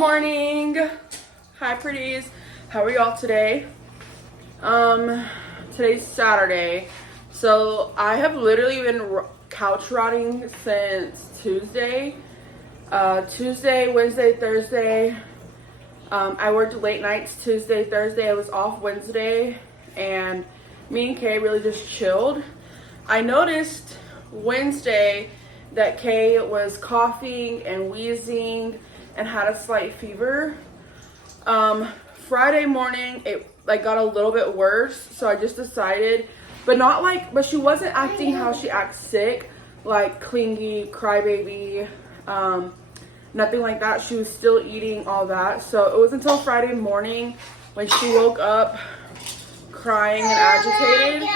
morning. Hi pretties. How are y'all today? Today's Saturday. So I have literally been couch rotting since Tuesday. Tuesday, Wednesday, Thursday. I worked late nights Tuesday, Thursday. I was off Wednesday, and me and Kay really just chilled. I noticed Wednesday that Kay was coughing and wheezing and had a slight fever. Friday morning it got a little bit worse, so I just decided, but she wasn't acting how she acts sick, like clingy, crybaby, nothing like that. She was still eating all that. So it was until Friday morning when she woke up crying and agitated.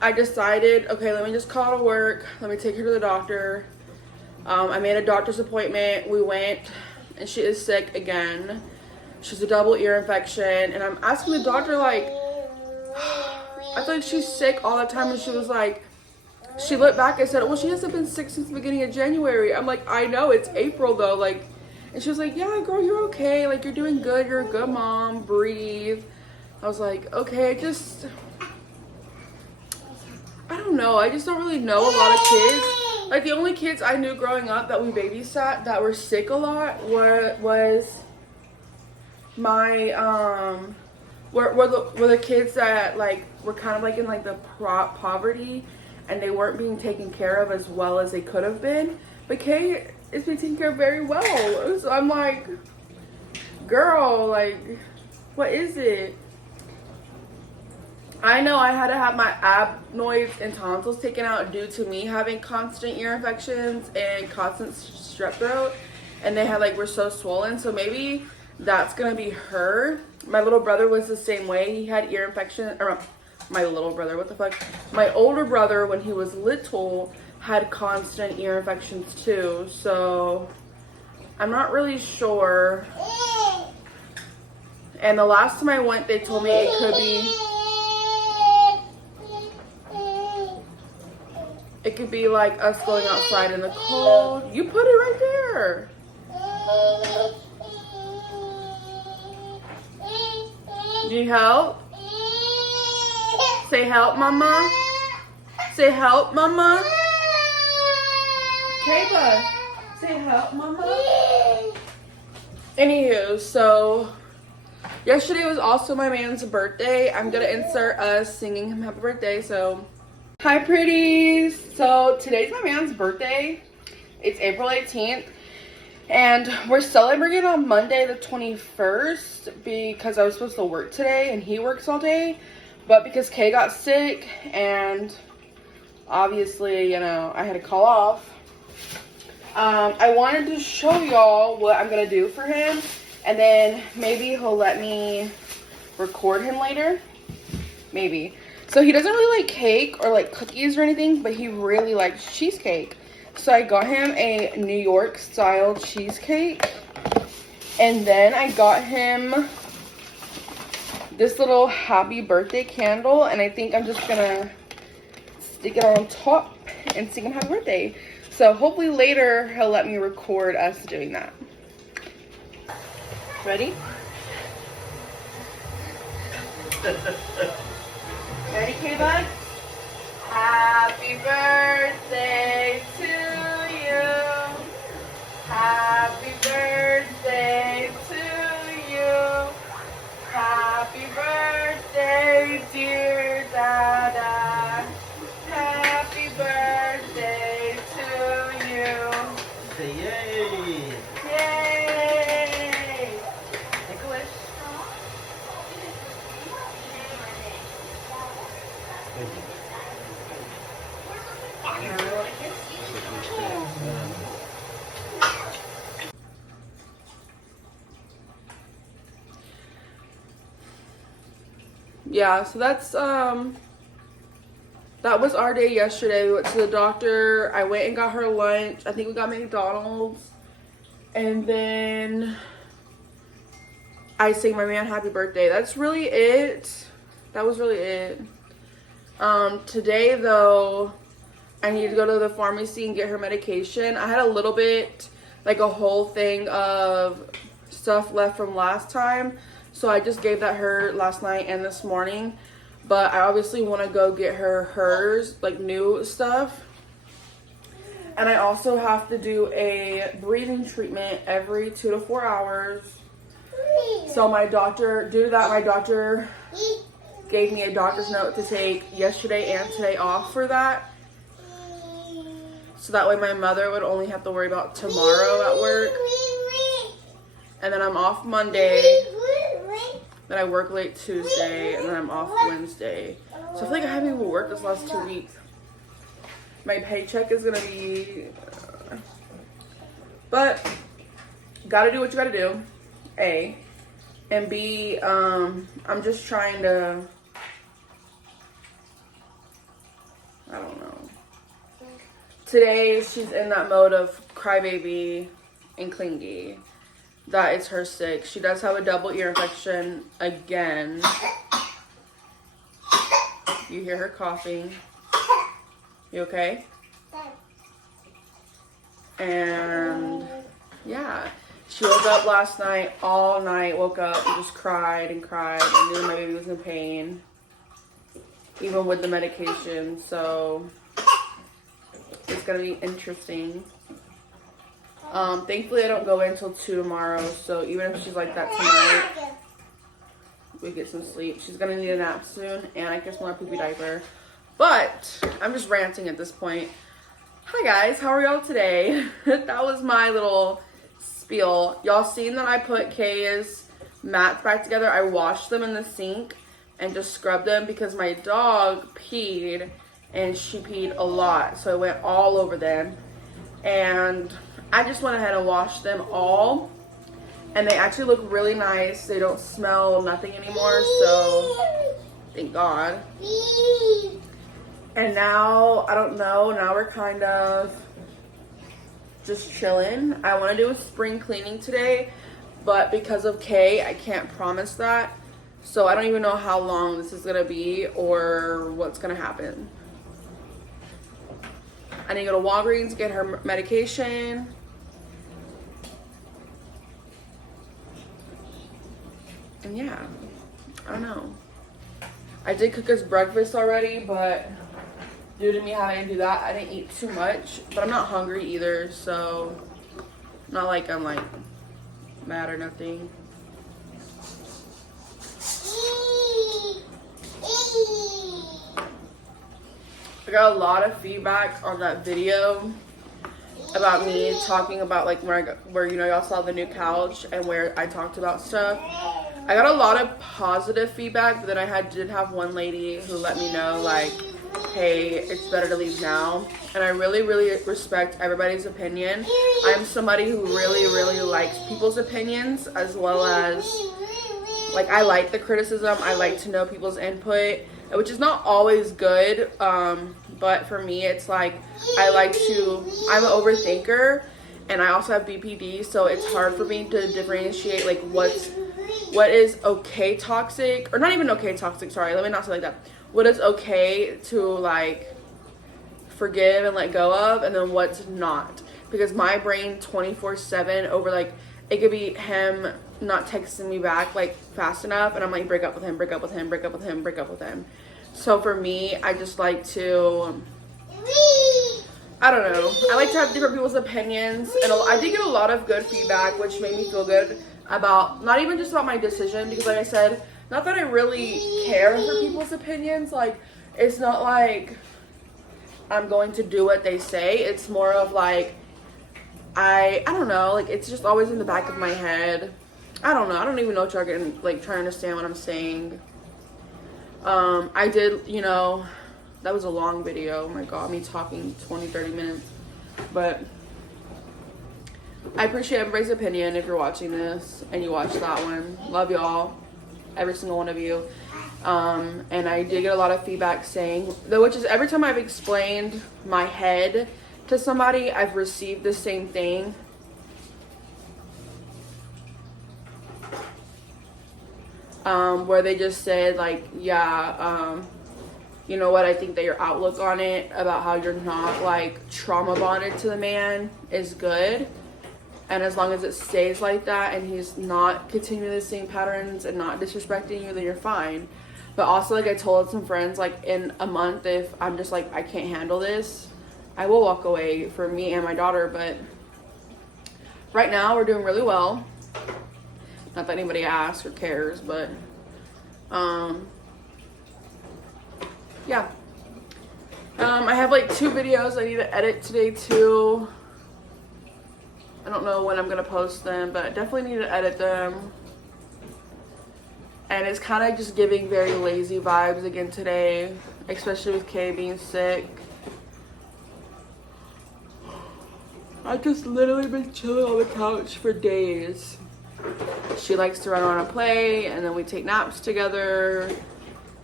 I decided, okay, let me just call to work. Let me take her to the doctor. I made a doctor's appointment. We went, and she is sick again. She's a double ear infection, and I'm asking the doctor, like, I feel like she's sick all the time, and she was like, she looked back and said, well, she hasn't been sick since the beginning of January. I'm like, I know, it's April though, like, and she was like, yeah, girl, you're okay, like, you're doing good, you're a good mom, breathe. I was like, okay, I don't know, I just don't really know a lot of kids. Like, the only kids I knew growing up that we babysat that were sick a lot was my, were the kids that, like, were kind of, like, in, like, the poverty, and they weren't being taken care of as well as they could have been. But Kay is being taken care of very well. So I'm like, girl, like, what is it? I know I had to have my adenoids and tonsils taken out due to me having constant ear infections and constant strep throat, and they had were so swollen. So maybe that's gonna be her. My little brother was the same way. He had ear infection, or my little brother, what the fuck? My older brother, when he was little, had constant ear infections too. So I'm not really sure. And the last time I went, they told me it could be like us going outside in the cold. You put it right there. Need help? Say help, mama. Say help, mama. Kayla, say help, mama. Anywho, so yesterday was also my man's birthday. I'm gonna insert us singing him happy birthday. So, hi pretties. So today's my man's birthday. It's April 18th. And we're celebrating on Monday the 21st because I was supposed to work today and he works all day. But because Kay got sick and obviously, I had to call off. I wanted to show y'all what I'm going to do for him. And then maybe he'll let me record him later. Maybe. So he doesn't really like cake or like cookies or anything, but he really likes cheesecake. So I got him a New York style cheesecake. And then I got him this little happy birthday candle. And I think I'm just gonna stick it on top and sing him happy birthday. So hopefully later he'll let me record us doing that. Ready? Ready, K-Bud? Happy birthday to you. Happy birthday to you. Happy birthday, dear Dada. Happy birthday to you. Say yay. Yay. Make a wish. Yeah, so that's that was our day yesterday. We went to the doctor. I went and got her lunch. I think we got McDonald's. And then I sang my man happy birthday. That's really it. That was really it. Today though, I need to go to the pharmacy and get her medication. I had a little bit like a whole thing of stuff left from last time. So I just gave that her last night and this morning. But I obviously want to go get her hers, like new stuff. And I also have to do a breathing treatment every 2 to 4 hours. So my doctor, due to that, my doctor gave me a doctor's note to take yesterday and today off for that. So that way my mother would only have to worry about tomorrow at work. And then I'm off Monday. Then I work late Tuesday. And then I'm off Wednesday. So I feel like I haven't even worked this last 2 weeks. My paycheck is gonna be, but gotta do what you gotta do, A. And B, I'm just trying to, I don't know. Today, she's in that mode of crybaby and clingy. That is her sick. She does have a double ear infection again. You hear her coughing. You okay? And yeah, she woke up last night, all night, woke up and just cried and cried and knew my baby was in pain, even with the medication. So it's gonna be interesting. Thankfully I don't go in until 2 tomorrow, so even if she's like that tonight, we get some sleep. She's gonna need a nap soon, and I guess more poopy diaper. But I'm just ranting at this point. Hi guys, how are y'all today? That was my little spiel. Y'all seen that I put Kay's mats back together? I washed them in the sink and just scrubbed them because my dog peed, and she peed a lot, so it went all over them. And I just went ahead and washed them all, and they actually look really nice. They don't smell nothing anymore, so thank God. And now, I don't know, now we're kind of just chilling. I want to do a spring cleaning today, but because of Kay, I can't promise that. So I don't even know how long this is going to be or what's going to happen. I need to go to Walgreens, get her medication. And yeah, I don't know. I did cook us breakfast already, but due to me having to do that, I didn't eat too much. But I'm not hungry either, so not like I'm like mad or nothing. I got a lot of feedback on that video about me talking about like where you know y'all saw the new couch and where I talked about stuff. I got a lot of positive feedback, but then I did have one lady who let me know like, hey, it's better to leave now. And I really respect everybody's opinion. I'm somebody who really likes people's opinions, as well as like I like the criticism. I like to know people's input, which is not always good, but for me it's like I'm an overthinker, and I also have BPD, so it's hard for me to differentiate like what is okay toxic, or not even okay toxic, sorry, let me not say like that. What is okay to like forgive and let go of, and then what's not. Because my brain 24/7 over like, it could be him not texting me back like fast enough, and I'm like, break up with him, break up with him, break up with him, break up with him. So for me, I just like to, I don't know, I like to have different people's opinions, and I did get a lot of good feedback, which made me feel good about, not even just about my decision, because like I said, not that I really care for people's opinions, like, it's not like I'm going to do what they say, it's more of like, I don't know, like, it's just always in the back of my head. I don't know, I don't even know if y'all can, like, try to understand what I'm saying. I did, you know, that was a long video, oh my god, me talking 20-30 minutes, but I appreciate everybody's opinion. If you're watching this and you watched that one, love y'all, every single one of you. And I did get a lot of feedback saying, which is every time I've explained my head to somebody, I've received the same thing. Where they just said like, yeah, you know what, I think that your outlook on it about how you're not like trauma bonded to the man is good. And as long as it stays like that and he's not continuing the same patterns and not disrespecting you, then you're fine. But also, like I told some friends, like in a month, if I'm just like, I can't handle this, I will walk away for me and my daughter. But right now we're doing really well. Not that anybody asks or cares, but yeah. I have like 2 videos I need to edit today too. I don't know when I'm gonna post them, but I definitely need to edit them. And it's kind of just giving very lazy vibes again today, especially with Kay being sick. I've just literally been chilling on the couch for days. She likes to run around and play, and then we take naps together,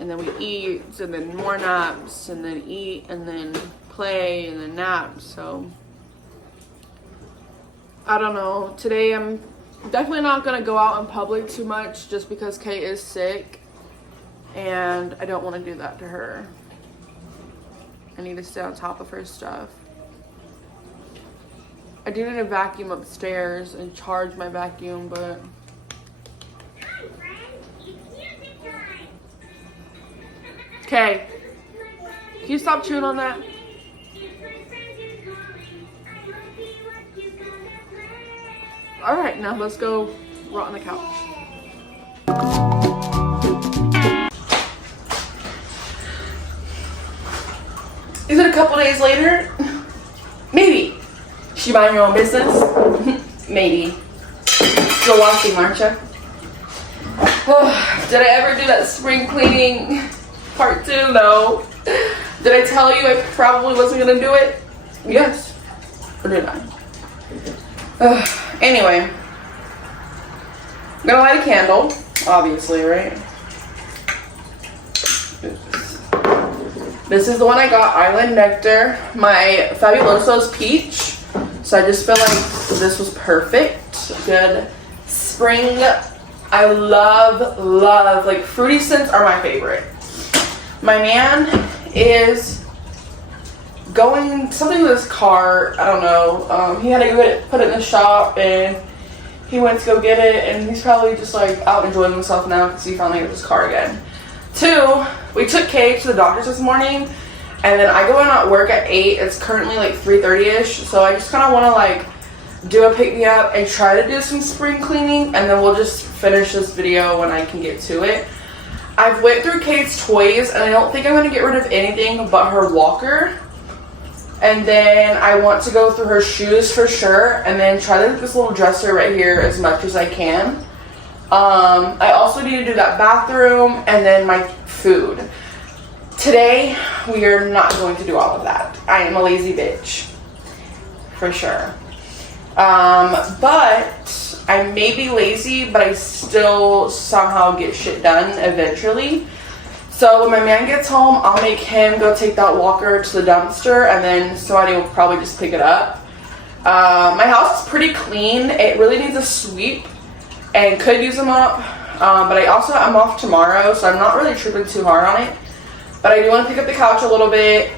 and then we eat, and then more naps, and then eat, and then play, and then naps. So I don't know. Today I'm definitely not gonna go out in public too much just because Kay is sick, and I don't want to do that to her. I need to stay on top of her stuff. I do need to vacuum upstairs and charge my vacuum, but Hi, friends. It's music time. Kay, can you stop chewing on that? All right, now let's go rot on the couch. Is it a couple days later? Maybe. You mind your own business? Maybe. Still watching, aren't you? Did I ever do that spring cleaning part 2? No. Did I tell you I probably wasn't gonna do it? Yes. Or did I? Anyway, I'm gonna light a candle, obviously, right? This is the one I got, Island Nectar. My Fabuloso's peach. So I just feel like this was perfect. Good spring. I love, like fruity scents are my favorite. My man is going something with his car. I don't know. He had to go put it in the shop, and he went to go get it, and he's probably just like out enjoying himself now because he finally got his car again. 2, we took Kay to the doctor's this morning, and then I go in at work at 8. It's currently like 3:30ish, so I just kind of want to like do a pick me up and try to do some spring cleaning, and then we'll just finish this video when I can get to it. I've went through Kate's toys, and I don't think I'm going to get rid of anything but her walker. And then I want to go through her shoes for sure, and then try to get this little dresser right here as much as I can. I also need to do that bathroom, and then my food. Today, we are not going to do all of that. I am a lazy bitch. For sure. But I may be lazy, but I still somehow get shit done eventually. So when my man gets home, I'll make him go take that walker to the dumpster, and then somebody will probably just pick it up. My house is pretty clean. It really needs a sweep and could use them up. But I'm off tomorrow, so I'm not really tripping too hard on it. But I do want to pick up the couch a little bit,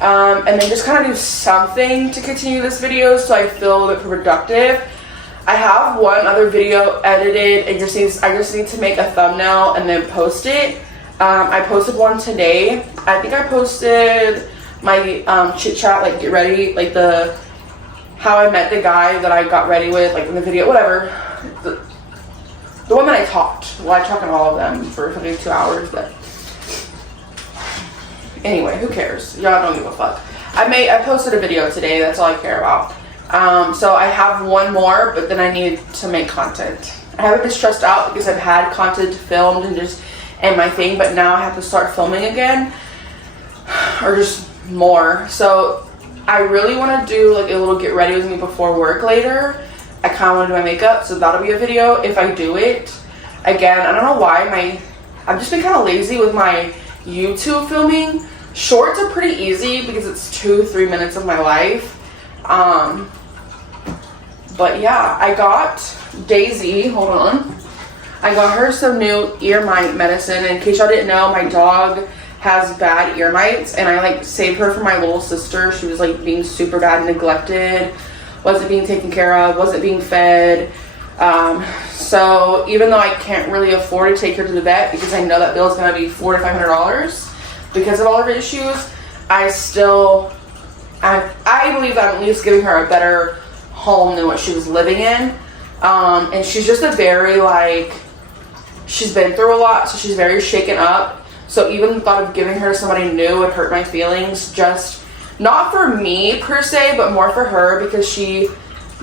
and then just kind of do something to continue this video so I feel a bit productive. I have one other video edited. I just need to make a thumbnail and then post it. I posted one today. I think I posted my chit chat, like get ready, like the how I met the guy that I got ready with, like in the video, whatever. The one that I talked. Well, I talked on all of them for something 2 hours, but anyway, who cares? Y'all don't give a fuck. I posted a video today. That's all I care about. So I have one more, but then I need to make content. I haven't been stressed out because I've had content filmed and my thing, but now I have to start filming again, or just more. So I really want to do like a little get ready with me before work later. I kind of want to do my makeup, so that'll be a video if I do it. Again, I don't know why I've just been kind of lazy with my YouTube filming. Shorts are pretty easy because it's 2-3 minutes of my life. But yeah, I got Daisy, hold on. I got her some new ear mite medicine. In case y'all didn't know, my dog has bad ear mites, and I like saved her for my little sister. She was like being super bad and neglected wasn't being taken care of, wasn't being fed. So even though I can't really afford to take her to the vet because I know that bill is going to be $400 to $500 because of all of her issues, I believe that I'm at least giving her a better home than what she was living in. And she's just a very, like, she's been through a lot, so she's very shaken up. So even the thought of giving her to somebody new would hurt my feelings, just not for me per se, but more for her, because she,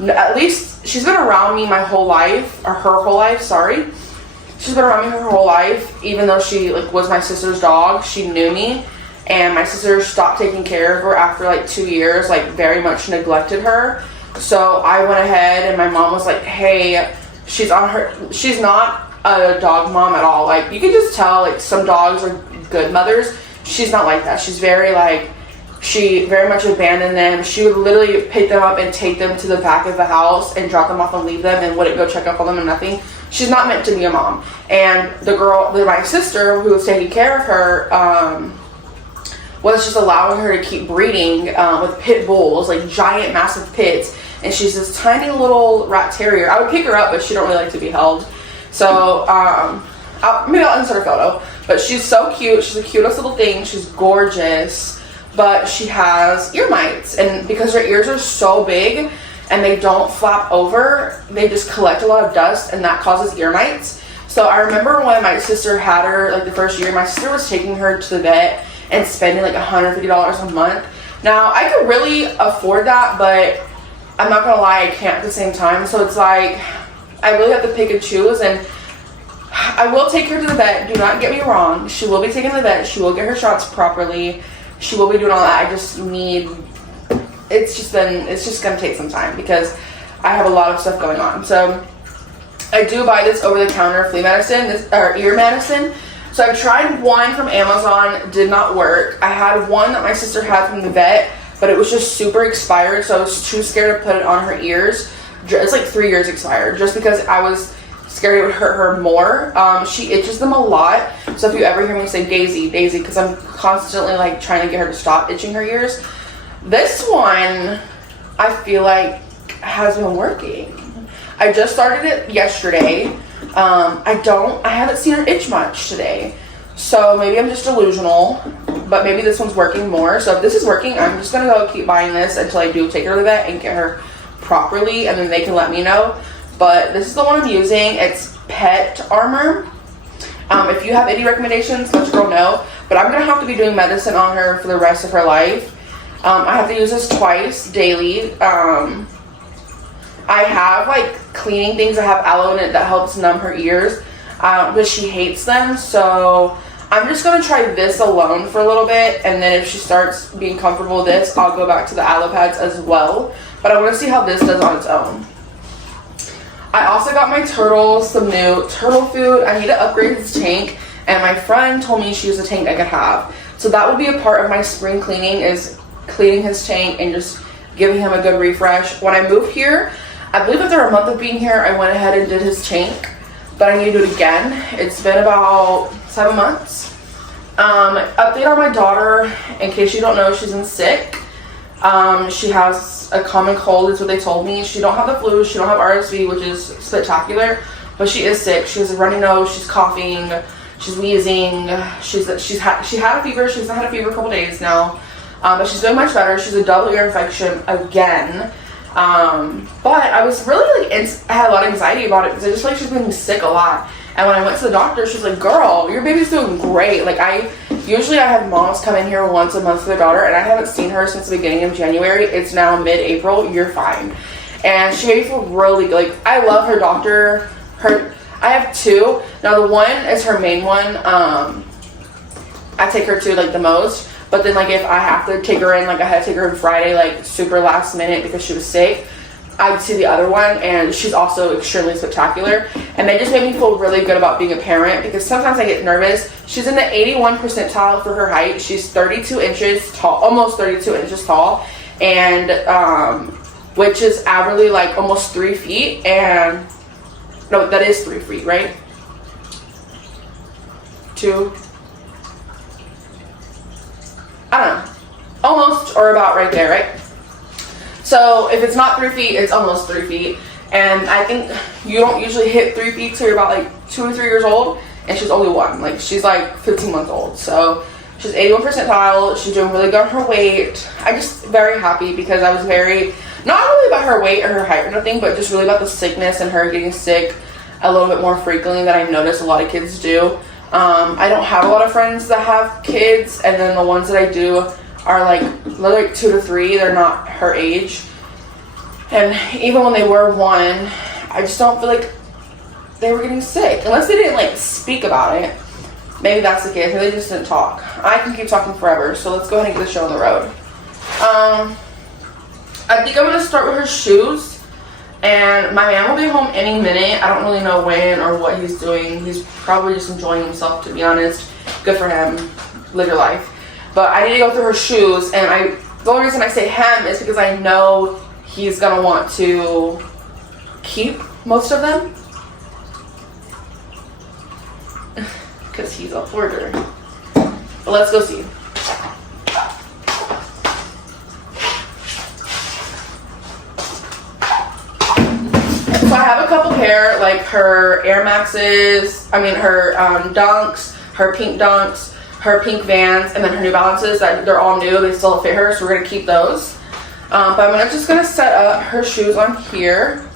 at least she's been around me my whole life, or her whole life, sorry. She's been around me her whole life, even though she, like, was my sister's dog. She knew me, and my sister stopped taking care of her after like 2 years, like very much neglected her. So I went ahead and my mom was like, hey, she's not a dog mom at all. Like, you can just tell, like, some dogs are good mothers. She's not like that. She's very, like, she very much abandoned them. She would literally pick them up and take them to the back of the house and drop them off and leave them and wouldn't go check up on them and nothing. She's not meant to be a mom. And the girl, my sister, who was taking care of her, was just allowing her to keep breeding with pit bulls, like giant, massive pits. And she's this tiny little rat terrier. I would pick her up, but she don't really like to be held. So, maybe I'll insert a photo. But she's so cute. She's the cutest little thing. She's gorgeous. But she has ear mites. And because her ears are so big and they don't flap over, they just collect a lot of dust, and that causes ear mites. So I remember when my sister had her, like the first year, my sister was taking her to the vet and spending like $150 a month. Now, I could really afford that, but I'm not gonna lie, I can't at the same time. So it's like, I really have to pick and choose, and I will take her to the vet. Do not get me wrong. She will be taken to the vet. She will get her shots properly. She will be doing all that. I just need, it's just gonna take some time because I have a lot of stuff going on. So I do buy this over-the-counter flea medicine, or ear medicine. So I tried one from Amazon, did not work. I had one that my sister had from the vet, but it was just super expired, so I was too scared to put it on her ears. It's like 3 years expired, just because I was scared it would hurt her more. She itches them a lot, so if you ever hear me say Daisy, Daisy, because I'm constantly like trying to get her to stop itching her ears. This one, I feel like has been working. I just started it yesterday. I haven't seen her itch much today. So maybe I'm just delusional, but maybe this one's working more. So if this is working, I'm just gonna go keep buying this until I do take her to the vet and get her properly, and then they can let me know. But this is the one I'm using. It's Pet Armor. If you have any recommendations, let your girl know. But I'm gonna have to be doing medicine on her for the rest of her life. I have to use this twice daily. I have like cleaning things that have aloe in it that helps numb her ears, but she hates them. So I'm just gonna try this alone for a little bit, and then if she starts being comfortable with this, I'll go back to the aloe pads as well. But I want to see how this does on its own. I also got my turtle some new turtle food. I need to upgrade his tank, and my friend told me she used a tank I could have. So that would be a part of my spring cleaning, is cleaning his tank and just giving him a good refresh. When I moved here, I believe after a month of being here, I went ahead and did his tank, but I need to do it again. It's been about 7 months. Update on my daughter, in case you don't know, she's in sick. She has a common cold is what they told me. She don't have the flu, she don't have RSV, which is spectacular, but she is sick. She has a runny nose, she's coughing, she's wheezing, she had a fever. She's not had a fever a couple days now, but she's doing much better. She's a double ear infection again. But I was really like, I had a lot of anxiety about it because I just feel like she's been sick a lot. And when I went to the doctor, she was like, girl, your baby's doing great. Like, usually I have moms come in here once a month for their daughter, and I haven't seen her since the beginning of January. It's now mid-April. You're fine. And she made me feel really good. Like, I love her doctor. I have two. Now, the one is her main one. I take her to, like, the most. But then, like, if I have to take her in, like, I had to take her in Friday, like, super last minute because she was sick, I would see the other one, and she's also extremely spectacular. And they just made me feel really good about being a parent, because sometimes I get nervous. She's in the 81 percentile for her height. She's 32 inches tall, almost 32 inches tall, and which is averagely like almost 3 feet. And no, that is 3 feet, right? 2. I don't know, almost or about right there, right? So if it's not 3 feet, it's almost 3 feet. And I think you don't usually hit 3 feet till you're about like 2 or 3 years old. And she's only 1. Like, she's like 15 months old. So she's 81 percentile. She's doing really good on her weight. I'm just very happy because I was very, not really about her weight or her height or nothing, but just really about the sickness and her getting sick a little bit more frequently than I noticed a lot of kids do. I don't have a lot of friends that have kids, and then the ones that I do are like, they're like 2 to 3. They're not her age. And even when they were 1, I just don't feel like they were getting sick. Unless they didn't like speak about it. Maybe that's the case. Maybe they just didn't talk. I can keep talking forever, so let's go ahead and get the show on the road. I think I'm going to start with her shoes. And my man will be home any minute. I don't really know when or what he's doing. He's probably just enjoying himself, to be honest. Good for him. Live your life. But I need to go through her shoes. And the only reason I say him is because I know he's going to want to keep most of them. Because he's a hoarder. But let's go see. So I have a couple pair, like her Air Maxes, her Dunks, her pink Dunks, her pink Vans, and then her New Balances. That they're all new. They still fit her, so we're gonna keep those. But I'm just gonna set up her shoes on here,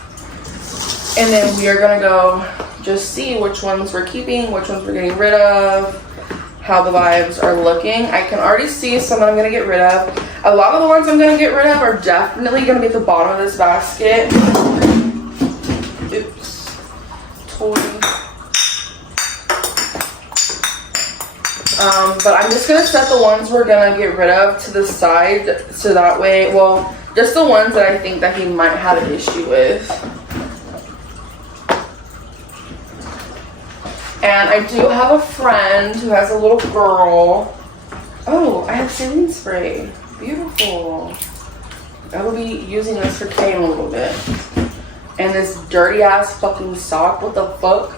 and then we are gonna go just see which ones we're keeping, which ones we're getting rid of, how the vibes are looking. I can already see some that I'm gonna get rid of. A lot of the ones I'm gonna get rid of are definitely gonna be at the bottom of this basket. Oops. Toy. But I'm just gonna set the ones we're gonna get rid of to the side, so that way, well, just the ones that I think that he might have an issue with. And I do have a friend who has a little girl. Oh, I have saline spray. Beautiful. I will be using this for Kay in a little bit. And this dirty ass fucking sock. What the fuck?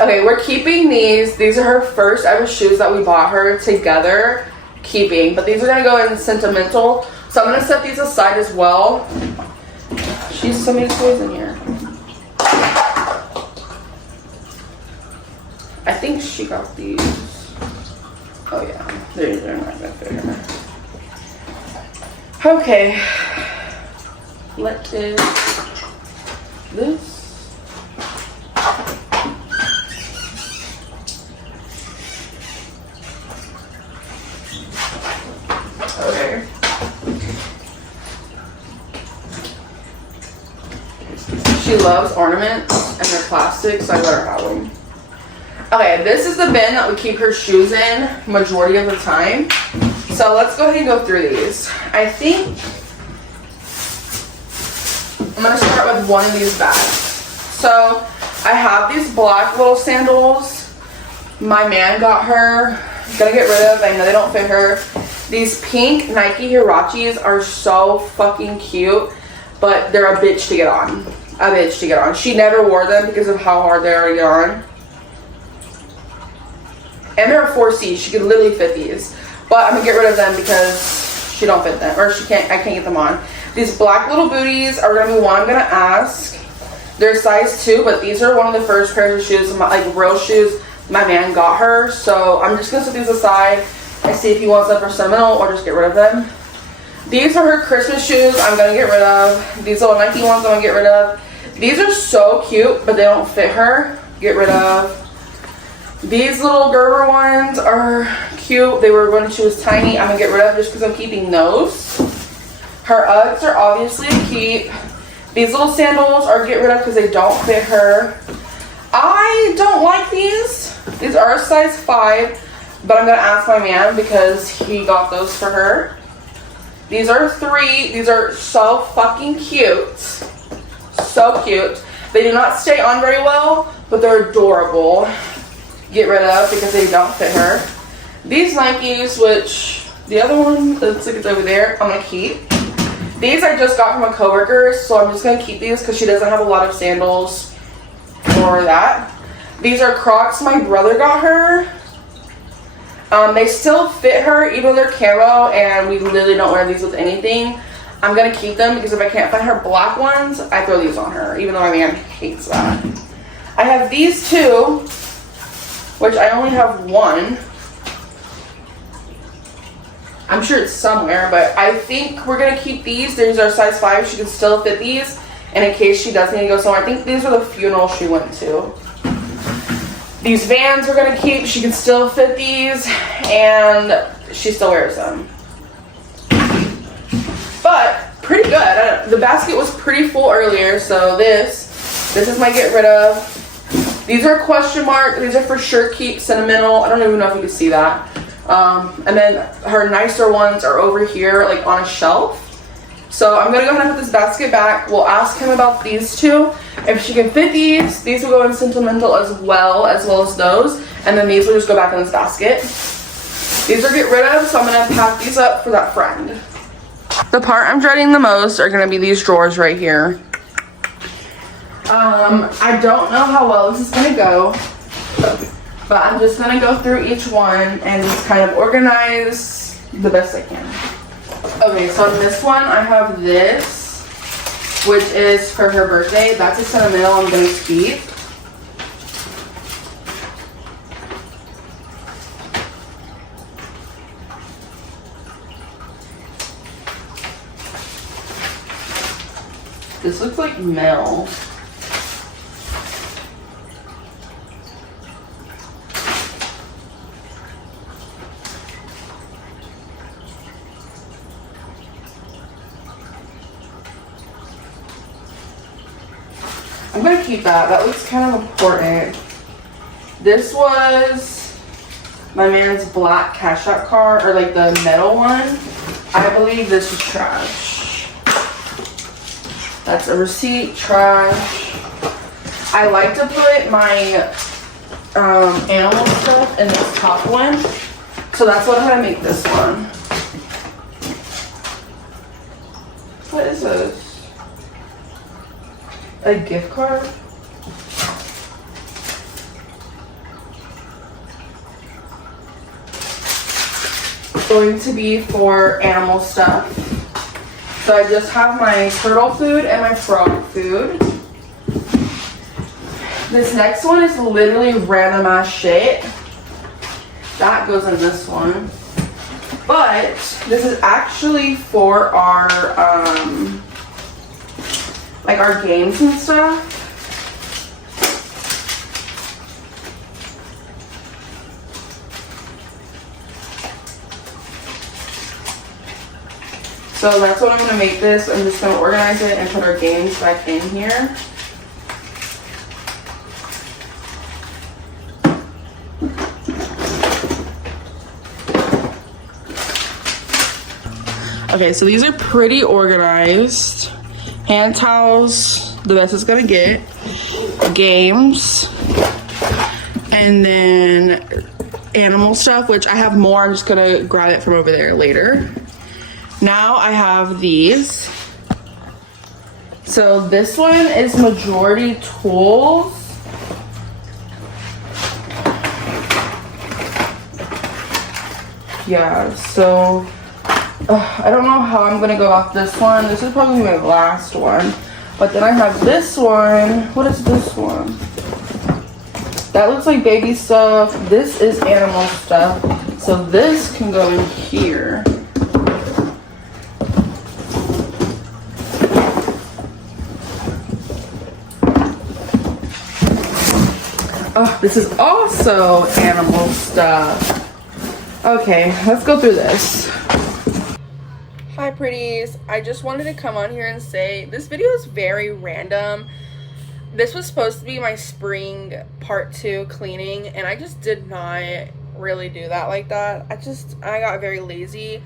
Okay, we're keeping these. These are her first ever shoes that we bought her together. Keeping. But these are going to go in sentimental. So I'm going to set these aside as well. She's so many toys in here. I think she got these. Oh yeah, they're not gonna fit her. Okay, what is this? Okay. She loves ornaments and they're plastic, so I let her have them. Okay, this is the bin that we keep her shoes in majority of the time. So let's go ahead and go through these. I think I'm gonna start with one of these bags. So I have these black little sandals. My man got her. Gonna get rid of. I know they don't fit her. These pink Nike Hirachis are so fucking cute, but they're a bitch to get on. A bitch to get on. She never wore them because of how hard they are to get on. And they're a 4C. She could literally fit these. But I'm gonna get rid of them because she don't fit them. Or I can't get them on. These black little booties are gonna be one I'm gonna ask. They're size 2, but these are one of the first pairs of shoes, like real shoes, my man got her. So I'm just gonna set these aside and see if he wants them for sentimental or just get rid of them. These are her Christmas shoes I'm gonna get rid of. These little Nike ones I'm gonna get rid of. These are so cute, but they don't fit her. Get rid of. These little Gerber ones are cute. They were when she was tiny. I'm gonna get rid of just because I'm keeping those. Her Uggs are obviously a keep. These little sandals are get rid of because they don't fit her. I don't like these. These are a size 5, but I'm gonna ask my man because he got those for her. These are 3. These are so fucking cute. So cute. They do not stay on very well, but they're adorable. Get rid of because they don't fit her. These Nikes, which the other one looks like it's over there, I'm gonna keep. These I just got from a coworker, so I'm just gonna keep these because she doesn't have a lot of sandals or that. These are Crocs my brother got her. They still fit her, even though they're camo, and we literally don't wear these with anything. I'm gonna keep them because if I can't find her black ones, I throw these on her, even though my man hates that. I have these two, which I only have one. I'm sure it's somewhere, but I think we're gonna keep these. These are size 5. She can still fit these, and in case she does need to go somewhere. I think these are the funeral she went to. These Vans we're gonna keep. She can still fit these, and she still wears them. But pretty good. The basket was pretty full earlier, so this is my get rid of. These are question mark. These are for sure keep sentimental. I don't even know if you can see that. And then her nicer ones are over here, like on a shelf. So I'm gonna go ahead and put this basket back. We'll ask him about these two. If she can fit these will go in sentimental as well as those. And then these will just go back in this basket. These are get rid of, so I'm gonna pack these up for that friend. The part I'm dreading the most are gonna be these drawers right here. I don't know how well this is gonna go, but I'm just gonna go through each one and just kind of organize the best I can. Okay, so in this one, I have this, which is for her birthday. That's a sentimental I'm gonna keep. This looks like Mel. I'm gonna keep that. That looks kind of important. This was my man's black cash out card, or like the metal one. I believe this is trash. That's a receipt, trash. I like to put my animal stuff in this top one. So that's what I'm gonna make this one. What is this? A gift card? Going to be for animal stuff. So I just have my turtle food and my frog food. This next one is literally random ass shit. That goes in this one. But this is actually for our like our games and stuff. So that's what I'm gonna make this. I'm just gonna organize it and put our games back in here. Okay, so these are pretty organized. Hand towels, the best it's gonna get. Games. And then animal stuff, which I have more. I'm just gonna grab it from over there later. Now I have these. So this one is majority tools. Yeah, so I don't know how I'm gonna go off this one. This is probably my last one. But then I have this one. What is this one? That looks like baby stuff. This is animal stuff. So this can go in here. Oh, this is also animal stuff. Okay, let's go through this. Hi pretties, I just wanted to come on here and say this video is very random. This was supposed to be my spring part 2 cleaning, and I just did not really do that like that. I got very lazy,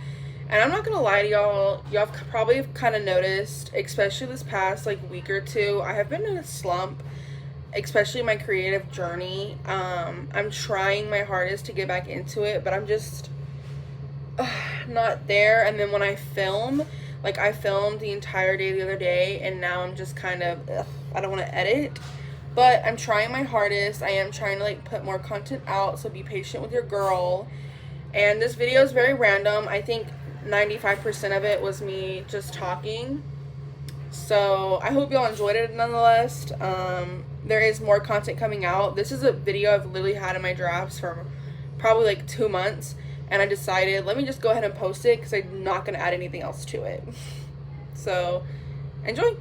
and I'm not gonna lie to y'all have probably kind of noticed, especially this past like week or two, I have been in a slump, especially my creative journey. I'm trying my hardest to get back into it, but I'm just not there. And then when I film, like I filmed the entire day the other day, and now I'm just kind of I don't want to edit, but I'm trying my hardest. I am trying to like put more content out, so be patient with your girl. And this video is very random. I think 95% of it was me just talking. So I hope y'all enjoyed it nonetheless. There is more content coming out. This is a video I've literally had in my drafts for probably like 2 months, and I decided let me just go ahead and post it because I'm not going to add anything else to it. So enjoy.